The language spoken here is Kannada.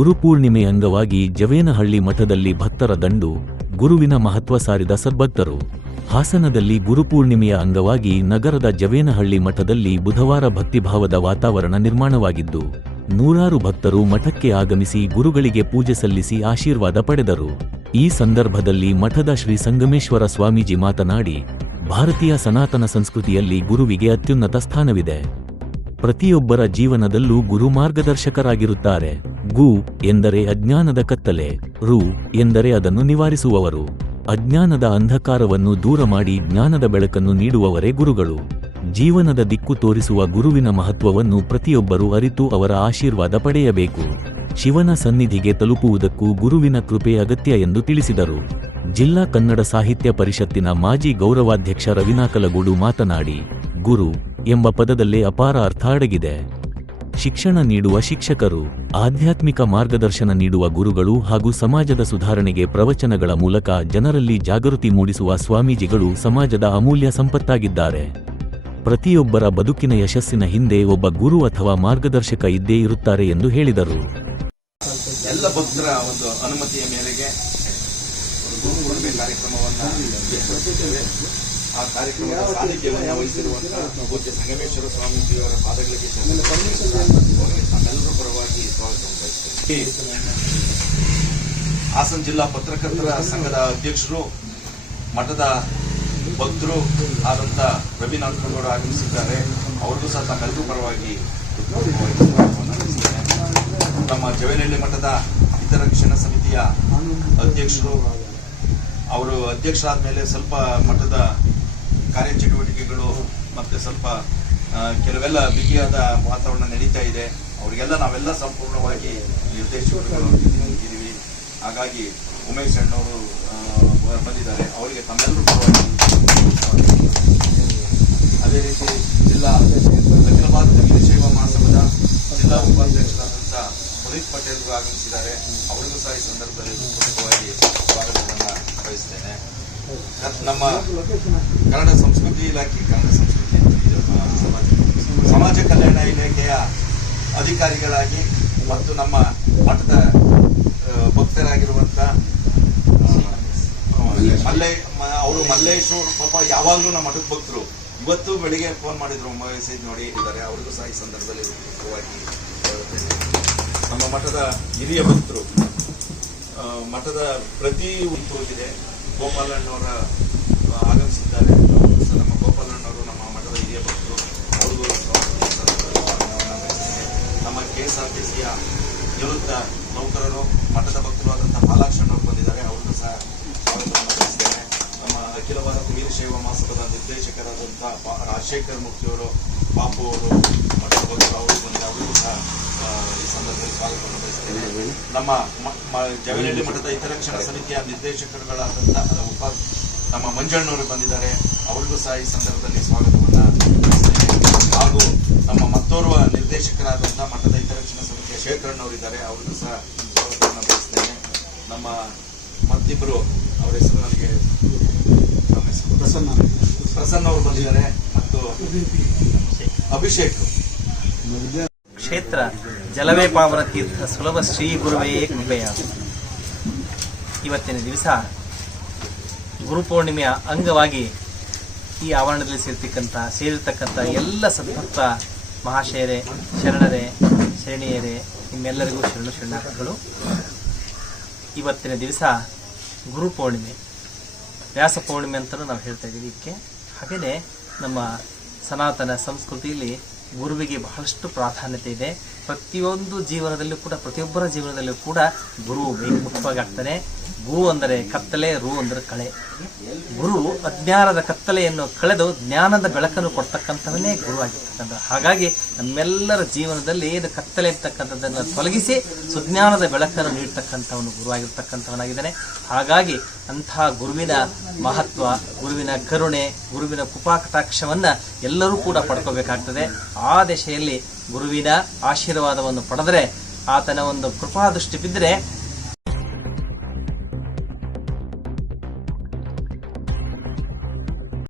ಗುರುಪೂರ್ಣಿಮೆ ಅಂಗವಾಗಿ ಜವೇನಹಳ್ಳಿ ಮಠದಲ್ಲಿ ಭಕ್ತರ ದಂಡು, ಗುರುವಿನ ಮಹತ್ವ ಸಾರಿದ ಸದ್ಭಕ್ತರು. ಹಾಸನದಲ್ಲಿ ಗುರುಪೂರ್ಣಿಮೆಯ ಅಂಗವಾಗಿ ನಗರದ ಜವೇನಹಳ್ಳಿ ಮಠದಲ್ಲಿ ಬುಧವಾರ ಭಕ್ತಿಭಾವದ ವಾತಾವರಣ ನಿರ್ಮಾಣವಾಗಿದ್ದು, ನೂರಾರು ಭಕ್ತರು ಮಠಕ್ಕೆ ಆಗಮಿಸಿ ಗುರುಗಳಿಗೆ ಪೂಜೆ ಸಲ್ಲಿಸಿ ಆಶೀರ್ವಾದ ಪಡೆದರು. ಈ ಸಂದರ್ಭದಲ್ಲಿ ಮಠದ ಶ್ರೀ ಸಂಗಮೇಶ್ವರ ಸ್ವಾಮೀಜಿ ಮಾತನಾಡಿ, ಭಾರತೀಯ ಸನಾತನ ಸಂಸ್ಕೃತಿಯಲ್ಲಿ ಗುರುವಿಗೆ ಅತ್ಯುನ್ನತ ಸ್ಥಾನವಿದೆ. ಪ್ರತಿಯೊಬ್ಬರ ಜೀವನದಲ್ಲೂ ಗುರು ಮಾರ್ಗದರ್ಶಕರಾಗಿರುತ್ತಾರೆ. ಗು ಎಂದರೆ ಅಜ್ಞಾನದ ಕತ್ತಲೆ, ರು ಎಂದರೆ ಅದನ್ನು ನಿವಾರಿಸುವವರು. ಅಜ್ಞಾನದ ಅಂಧಕಾರವನ್ನು ದೂರ ಮಾಡಿ ಜ್ಞಾನದ ಬೆಳಕನ್ನು ನೀಡುವವರೇ ಗುರುಗಳು. ಜೀವನದ ದಿಕ್ಕು ತೋರಿಸುವ ಗುರುವಿನ ಮಹತ್ವವನ್ನು ಪ್ರತಿಯೊಬ್ಬರೂ ಅರಿತು ಅವರ ಆಶೀರ್ವಾದ ಪಡೆಯಬೇಕು. ಶಿವನ ಸನ್ನಿಧಿಗೆ ತಲುಪುವುದಕ್ಕೂ ಗುರುವಿನ ಕೃಪೆ ಅಗತ್ಯ ಎಂದು ತಿಳಿಸಿದರು. ಜಿಲ್ಲಾ ಕನ್ನಡ ಸಾಹಿತ್ಯ ಪರಿಷತ್ತಿನ ಮಾಜಿ ಗೌರವಾಧ್ಯಕ್ಷ ರವಿನಾಕಲಗೂಡು ಮಾತನಾಡಿ, ಗುರು ಎಂಬ ಪದದಲ್ಲೇ ಅಪಾರ ಅರ್ಥ ಅಡಗಿದೆ. ಶಿಕ್ಷಣ ನೀಡುವ ಶಿಕ್ಷಕರು, ಆಧ್ಯಾತ್ಮಿಕ ಮಾರ್ಗದರ್ಶನ ನೀಡುವ ಗುರುಗಳು ಹಾಗೂ ಸಮಾಜದ ಸುಧಾರಣೆಗೆ ಪ್ರವಚನಗಳ ಮೂಲಕ ಜನರಲ್ಲಿ ಜಾಗೃತಿ ಮೂಡಿಸುವ ಸ್ವಾಮೀಜಿಗಳು ಸಮಾಜದ ಅಮೂಲ್ಯ ಸಂಪತ್ತಾಗಿದ್ದಾರೆ. ಪ್ರತಿಯೊಬ್ಬರ ಬದುಕಿನ ಯಶಸ್ಸಿನ ಹಿಂದೆ ಒಬ್ಬ ಗುರು ಅಥವಾ ಮಾರ್ಗದರ್ಶಕ ಇದ್ದೇ ಇರುತ್ತಾರೆ ಎಂದು ಹೇಳಿದರು. ಎಲ್ಲ ಭಕ್ತರ ಒಂದು ಅನುಮತಿಯ ಮೇರೆಗೆ ಗುರುಪೂರ್ಣಿಮೆ ಕಾರ್ಯಕ್ರಮವನ್ನು ಏರ್ಪಡಿಸಿದ್ದೇವೆ. ಆ ಕಾರ್ಯಕ್ರಮದ ಸಾನ್ನಿಧ್ಯವನ್ನು ವಹಿಸಿರುವಂತಹ ಪೂಜ್ಯ ಸಂಗಮೇಶ್ವರ ಸ್ವಾಮೀಜಿಯವರ ಪಾದಗಳಿಗೆ ನಮ್ಮೆಲ್ಲರ ಪರವಾಗಿ ಸ್ವಾಗತ ಬಯಸುತ್ತೇವೆ. ಹಾಸನ ಜಿಲ್ಲಾ ಪತ್ರಕರ್ತರ ಸಂಘದ ಅಧ್ಯಕ್ಷರು, ಮಠದ ಭಕ್ತರು ಆದಂತ ರವಿನಾಕಲಗೌಡ ಆಗಮಿಸಿದ್ದಾರೆ. ಅವರಿಗೂ ಸಹ ತಮ್ಮೆಲ್ಲರೂ ಪರವಾಗಿ ನಮ್ಮ ಜವೇನಹಳ್ಳಿ ಮಠದ ಹಿತರಕ್ಷಣಾ ಸಮಿತಿಯ ಅಧ್ಯಕ್ಷರು, ಅವರು ಅಧ್ಯಕ್ಷರಾದ ಮೇಲೆ ಸ್ವಲ್ಪ ಮಠದ ಕಾರ್ಯಚಟುವಟಿಕೆಗಳು ಮತ್ತೆ ಸ್ವಲ್ಪ ಕೆಲವೆಲ್ಲ ಬಿಗಿಯಾದ ವಾತಾವರಣ ನಡೀತಾ ಇದೆ. ಅವರಿಗೆಲ್ಲ ನಾವೆಲ್ಲ ಸಂಪೂರ್ಣವಾಗಿ ನಿರ್ದೇಶಕರು ಇದ್ದೀವಿ. ಹಾಗಾಗಿ ಉಮೇಶ್ ಅಣ್ಣವರು ಬಂದಿದ್ದಾರೆ, ಅವರಿಗೆ ತಮ್ಮೆಲ್ಲರೂ ಪರವಾಗಿ. ಅದೇ ರೀತಿ ಜಿಲ್ಲಾ ಅಖಿಲ ಭಾರತ ವೀರಶೈವ ಮಹಾಸಭಾದ ಜಿಲ್ಲಾ ಉಪಾಧ್ಯಕ್ಷರಾದಂಥ ಪುನೀತ್ ಪಟೇಲ್ ಆಗಮಿಸಿದ್ದಾರೆ. ಅವರಿಗೂ ಸಹ ಈ ಸಂದರ್ಭದಲ್ಲಿ ಪೂರ್ವಕವಾಗಿ ಸ್ವಾಗತವನ್ನು ಬಯಸ್ತೇನೆ. ನಮ್ಮ ಕನ್ನಡ ಸಂಸ್ಕೃತಿ ಇಲಾಖೆ, ಸಮಾಜ ಕಲ್ಯಾಣ ಇಲಾಖೆಯ ಅಧಿಕಾರಿಗಳಾಗಿ ಮತ್ತು ನಮ್ಮ ಮಠದ ಭಕ್ತರಾಗಿರುವಂತ ಅವರು ಮಲ್ಲೇಶ್ ಪಾಪ ಯಾವಾಗಲೂ ನಮ್ಮ ಮಠದ ಭಕ್ತರು. ಇವತ್ತು ಬೆಳಿಗ್ಗೆ ಫೋನ್ ಮಾಡಿದ್ರು, ಮೆಸೇಜ್ ನೋಡಿ ಇದ್ದಾರೆ. ಅವರಿಗೂ ಸಹ ಈ ಸಂದರ್ಭದಲ್ಲಿ ನಮ್ಮ ಮಠದ ಹಿರಿಯ ಭಕ್ತರು, ಮಠದ ಪ್ರತಿ ಹೋಗಿದೆ. ಗೋಪಾಲಣ್ಣವರ ಆಗಮಿಸಿದ್ದಾರೆ. ನಮ್ಮ ಗೋಪಾಲಣ್ಣವರು ನಮ್ಮ ಮಠದ ಹಿರಿಯ ಭಕ್ತರು, ಅವ್ರಿಗೂ ನಮ್ಮ KSRTCಯ ನಿವೃತ್ತ ನೌಕರರು, ಮಠದ ಭಕ್ತರು ಆದಂತಹ ಬಾಲಾಕ್ಷಣ್ಣವರು ಬಂದಿದ್ದಾರೆ. ಅವ್ರಿಗೂ ಸಹ ಸ್ವಾಗತವನ್ನು ಬಯಸ್ತೇನೆ. ನಮ್ಮ ಅಖಿಲ ಭಾರತ ವೀರಶೈವ ಮಹಾಸಭಾದ ನಿರ್ದೇಶಕರಾದಂತಹ ರಾಜಶೇಖರ್ ಮುಖ್ಯವರು, ಪಾಪು ಅವರು, ಮಠದ ಭಕ್ತರು ಅವರು ಬಂದ ಅವರಿಗೂ ಸಹ ಈ ಸಂದರ್ಭದಲ್ಲಿ ಸ್ವಾಗತವನ್ನು ಬಯಸ್ತೇನೆ. ನಮ್ಮ ಜವೇನಹಳ್ಳಿ ಮಠದ ಹಿತರಕ್ಷಣಾ ಸಮಿತಿಯ ನಿರ್ದೇಶಕರುಗಳಾದಂತಹ ನಮ್ಮ ಮಂಜಣ್ಣವರು ಬಂದಿದ್ದಾರೆ. ಅವರಿಗೂ ಸಹ ಈ ಸಂದರ್ಭದಲ್ಲಿ ಸ್ವಾಗತವನ್ನು ಬಯಸ್ತೇನೆ. ಹಾಗೂ ನಮ್ಮ ಮತ್ತೋರ್ವ ನಿರ್ದೇಶಕರಾದಂತಹ ಮಠದ ಹಿತರಕ್ಷಣಾ ಸಮಿತಿಯ ಶೇಖರಣ್ಣವರು ಇದ್ದಾರೆ. ಅವರಿಗೂ ಸಹ ಸ್ವಾಗತವನ್ನು ಬಯಸ್ತೇನೆ. ನಮ್ಮ ಮತ್ತಿಬ್ಬರು, ಅವರ ಹೆಸರು ನನಗೆ ಪ್ರಸನ್ನ ಅವರು ಬಂದಿದ್ದಾರೆ ಮತ್ತು ಅಭಿಷೇಕ್. ಕ್ಷೇತ್ರ ಜಲವೇ ಪಾವನ ತೀರ್ಥ ಸುಲಭ ಶ್ರೀ ಗುರುವೇ ಕೃಪೆಯ ಇವತ್ತಿನ ದಿವಸ ಗುರುಪೂರ್ಣಿಮೆಯ ಅಂಗವಾಗಿ ಈ ಆವರಣದಲ್ಲಿ ಸೇರಿರ್ತಕ್ಕಂಥ ಎಲ್ಲ ಸದ್ಭಕ್ತ ಮಹಾಶಯರೇ, ಶರಣರೇ, ಶರಣಿಯರೇ, ನಿಮ್ಮೆಲ್ಲರಿಗೂ ಶರಣಾರ್ಥಿಗಳು. ಇವತ್ತಿನ ದಿವಸ ಗುರುಪೂರ್ಣಿಮೆ, ವ್ಯಾಸ ಪೂರ್ಣಿಮೆ ಅಂತಲೂ ನಾವು ಹೇಳ್ತಾ ಇದ್ದೀವಿ ಇದಕ್ಕೆ. ಹಾಗೆಯೇ ನಮ್ಮ ಸನಾತನ ಸಂಸ್ಕೃತಿಯಲ್ಲಿ ಗುರುವಿಗೆ ಬಹಳಷ್ಟು ಪ್ರಾಧಾನ್ಯತೆ ಇದೆ. ಪ್ರತಿಯೊಂದು ಜೀವನದಲ್ಲೂ ಕೂಡ, ಪ್ರತಿಯೊಬ್ಬರ ಜೀವನದಲ್ಲೂ ಕೂಡ ಗುರು ಮುಖ್ಯವಾಗಿ ಆಗ್ತಾನೆ. ಗು ಅಂದರೆ ಕತ್ತಲೆ, ರು ಅಂದರೆ ಕಳೆ. ಗುರು ಅಜ್ಞಾನದ ಕತ್ತಲೆಯನ್ನು ಕಳೆದು ಜ್ಞಾನದ ಬೆಳಕನ್ನು ಕೊಡ್ತಕ್ಕಂಥವನ್ನೇ ಗುರು ಆಗಿರ್ತಕ್ಕಂಥ. ಹಾಗಾಗಿ ನಮ್ಮೆಲ್ಲರ ಜೀವನದಲ್ಲಿ ಏನು ಕತ್ತಲೆ ಇರ್ತಕ್ಕಂಥದ್ದನ್ನು ತೊಲಗಿಸಿ ಸುಜ್ಞಾನದ ಬೆಳಕನ್ನು ನೀಡ್ತಕ್ಕಂಥವನು ಗುರುವಾಗಿರ್ತಕ್ಕಂಥವನಾಗಿದ್ದಾನೆ. ಹಾಗಾಗಿ ಅಂತಹ ಗುರುವಿನ ಮಹತ್ವ, ಗುರುವಿನ ಕರುಣೆ, ಗುರುವಿನ ಕೃಪಾಕಟಾಕ್ಷವನ್ನು ಎಲ್ಲರೂ ಕೂಡ ಪಡ್ಕೋಬೇಕಾಗ್ತದೆ. ಆ ದಿಶೆಯಲ್ಲಿ ಗುರುವಿನ ಆಶೀರ್ವಾದವನ್ನು ಪಡೆದರೆ, ಆತನ ಒಂದು ಕೃಪಾದೃಷ್ಟಿ ಬಿದ್ದರೆ